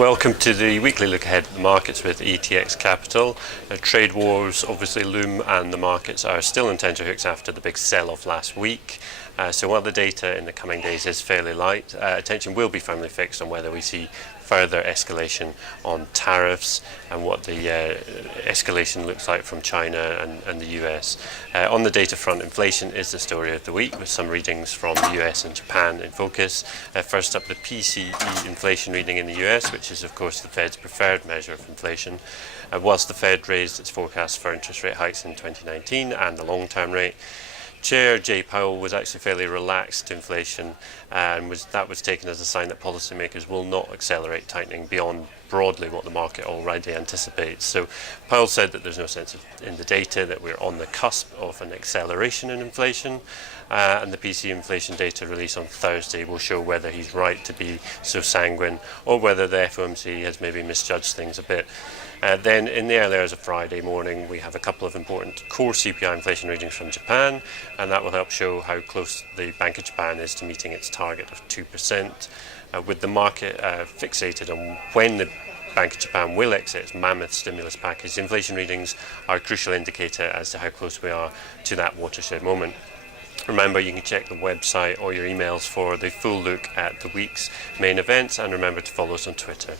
Welcome to the weekly look ahead at the markets with ETX Capital. Trade wars obviously loom and the markets are still in tenterhooks after the big sell-off last week. So while the data in the coming days is fairly light, attention will be firmly fixed on whether we see further escalation on tariffs and what the escalation looks like from China and the US. On the data front, inflation is the story of the week with some readings from the US and Japan in focus. First up, the PCE inflation reading in the US, which is of course the Fed's preferred measure of inflation. Whilst the Fed raised its forecast for interest rate hikes in 2019 and the long-term rate, Chair Jay Powell was actually fairly relaxed to inflation, and that was taken as a sign that policymakers will not accelerate tightening beyond broadly what the market already anticipates. So Powell said that there's no sense in the data that we're on the cusp of an acceleration in inflation, and the PCE inflation data release on Thursday will show whether he's right to be so sanguine or whether the FOMC has maybe misjudged things a bit. Then in the early hours of Friday morning, we have a couple of important core CPI inflation readings from Japan, and that will help show how close the Bank of Japan is to meeting its target of 2%. With the market fixated on when the Bank of Japan will exit its mammoth stimulus package, inflation readings are a crucial indicator as to how close we are to that watershed moment. Remember, you can check the website or your emails for the full look at the week's main events, and remember to follow us on Twitter.